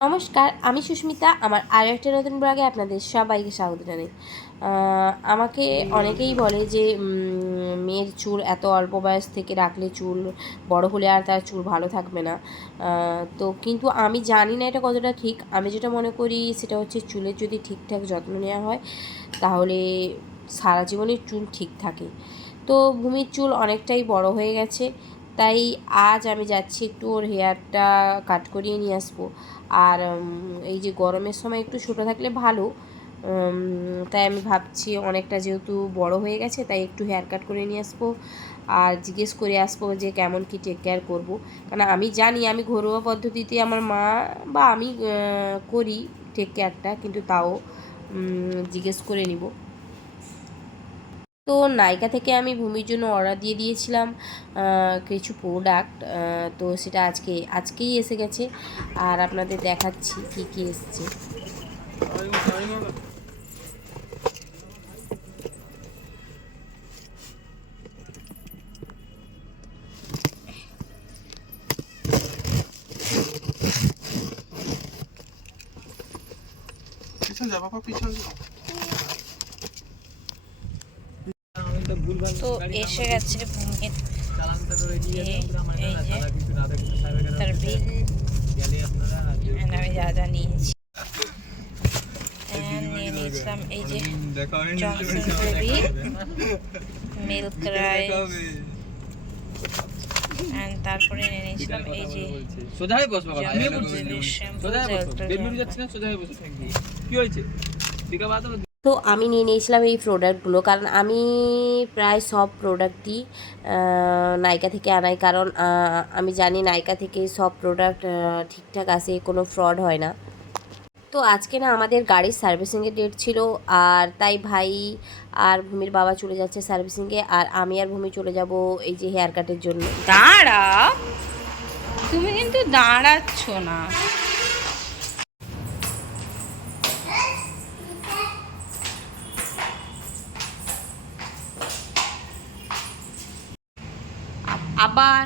নমস্কার, আমি সুস্মিতা। আমার আরও একটা নতুন ব্লগে আপনাদের সবাইকে স্বাগত জানাই। আমাকে অনেকেই বলে যে মেয়ের চুল এত অল্প বয়স থেকে রাখলে চুল বড় হলে আর তার চুল ভালো থাকবে না। তো কিন্তু আমি জানি না এটা কতটা ঠিক। আমি যেটা মনে করি সেটা হচ্ছে চুলের যদি ঠিকঠাক যত্ন নেওয়া হয় তাহলে সারা জীবনের চুল ঠিক থাকে। তো ভূমির চুল অনেকটাই বড় হয়ে গেছে, তাই আজ আমি যাচ্ছি একটু ওর হেয়ারটা কাট করিয়ে নিয়ে আসবো। আর এই যে গরমের সময় একটু ছোটো থাকলে ভালো, তাই আমি ভাবছি অনেকটা যেহেতু বড় হয়ে গেছে তাই একটু হেয়ার কাট করে নিয়ে আসবো আর জিজ্ঞেস করে আসবো যে কেমন কি টেক কেয়ার করবো। কারণ আমি জানি আমি ঘরোয়া পদ্ধতিতে আমার মা বা আমি করি টেক কেয়ারটা, কিন্তু তাও জিজ্ঞেস করে নিব। তো নাইকা থেকে আমি ভূমির জন্য অর্ডার দিয়ে দিয়েছিলাম কিছু প্রোডাক্ট। তো সেটা আজকেই এসে গেছে আর আপনাদের দেখাচ্ছি কি কি এসছে। তো এসে গেছে ভূমির এই যে তার বিল, আমি যা যা নিয়েছি নিয়ে নিয়েছিলাম। এই যে জনসন বেবি মিল্ক রাইস, তারপরে নিয়ে নিয়েছিলাম এই যে তো আমি নিয়ে নিয়েছিলাম এই প্রোডাক্টগুলো, কারণ আমি প্রায় সব প্রোডাক্টই নাইকা থেকে আনাই, কারণ আমি জানি নাইকা থেকে সব প্রোডাক্ট ঠিকঠাক আসে, কোনো ফ্রড হয় না। তো আজকে না আমাদের গাড়ির সার্ভিসিংয়ের ডেট ছিল, আর তাই ভাই আর ভূমির বাবা চলে যাচ্ছে সার্ভিসিংয়ে, আর আমি আর ভূমি চলে যাব এই যে হেয়ার কাটের জন্য। দাঁড়াও, তুমি কিন্তু দাঁড়াচ্ছ না। আবার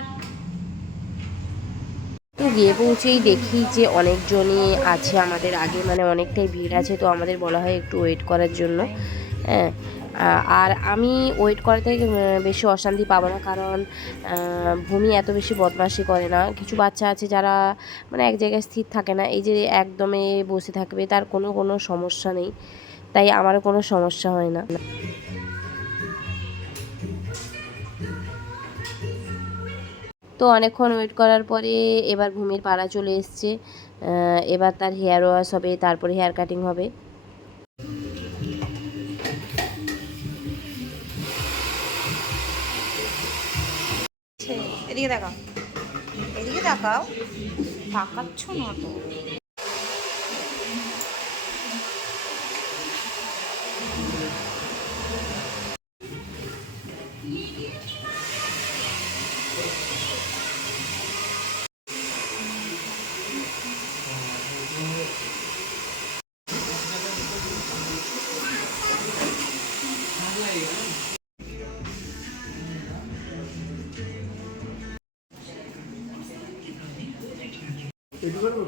তো গিয়ে পৌঁছেই দেখি যে অনেকজনই আছে আমাদের আগে, মানে অনেকটাই ভিড় আছে। তো আমাদের বলা হয় একটু ওয়েট করার জন্য। হ্যাঁ, আর আমি ওয়েট করাতে বেশি অশান্তি পাবো না, কারণ ভূমি এত বেশি বদমাশি করে না। কিছু বাচ্চা আছে যারা মানে এক জায়গায় স্থির থাকে না, এই যে একদমে বসে থাকবে, তার কোনো সমস্যা নেই, তাই আমারও কোনো সমস্যা হয় না। তো অনেকক্ষণ ওয়েট করার পরে এবার ভূমির পাড়া চলে এসছে। এবার তার হেয়ার ওয়াশ হবে, তারপরে হেয়ার কাটিং হবে। এদিকে দেখাও, এদিকে দেখাও, তাকাচ্ছ না তো।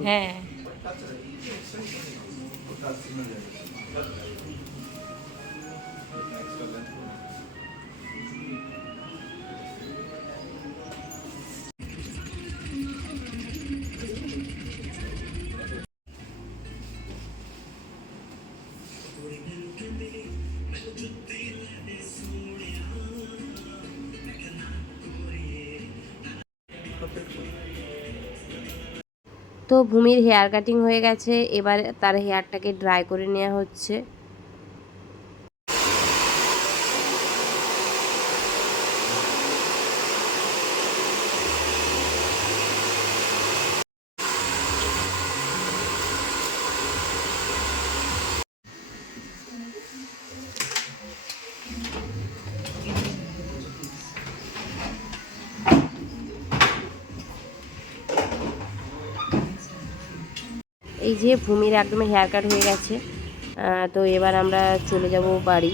হ্যাঁ, তো ভূমির হেয়ার কাটিং হয়ে গেছে, এবার তার হেয়ারটাকে ড্রাই করে নেওয়া হচ্ছে। এই যে ভূমির একদম হেয়ার কাট হয়ে গেছে। তো এবার আমরা চলে যাব বাড়ি।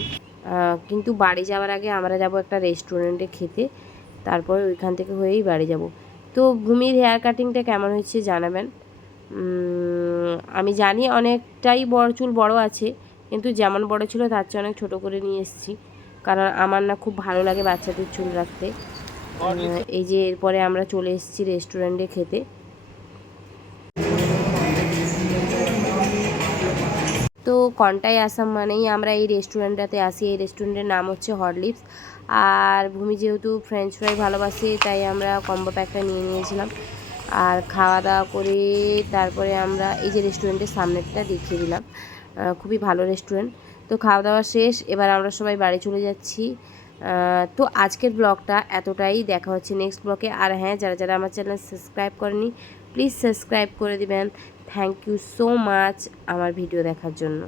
কিন্তু বাড়ি যাওয়ার আগে আমরা যাব একটা রেস্টুরেন্টে খেতে, তারপর ওইখান থেকে হয়েই বাড়ি যাব। তো ভূমির হেয়ার কাটিংটা কেমন হয়েছে জানাবেন। আমি জানি অনেকটাই বড় চুল বড় আছে, কিন্তু যেমন বড় ছিল তার চেয়ে অনেক ছোটো করে নিয়ে এসেছি, কারণ আমার না খুব ভালো লাগে বাচ্চাদের চুল রাখতে। এই যে এরপরে আমরা চলে এসেছি রেস্টুরেন্টে খেতে। তো কন্টাই আসাম মানেই আমরা এই রেস্টুরেন্টটাতে আসি। এই রেস্টুরেন্টের নাম হচ্ছে হরলিপস। আর ভূমি যেহেতু ফ্রেঞ্চ ফ্রাই ভালোবাসে, তাই আমরা কম্বো প্যাকটা নিয়ে নিয়েছিলাম। আর খাওয়া দাওয়া করে তারপরে আমরা এই যে রেস্টুরেন্টের সামনেরটা দেখিয়ে দিলাম, খুবই ভালো রেস্টুরেন্ট। তো খাওয়া দাওয়া শেষ, এবার আমরা সবাই বাড়ি চলে যাচ্ছি। তো আজকের ব্লগটা এতটাই, দেখা হচ্ছে নেক্সট ব্লগে। আর হ্যাঁ, যারা যারা আমার চ্যানেল সাবস্ক্রাইব করেনি প্লিজ সাবস্ক্রাইব করে দিবেন। থ্যাংক ইউ সো মাচ আমার ভিডিও দেখার জন্য।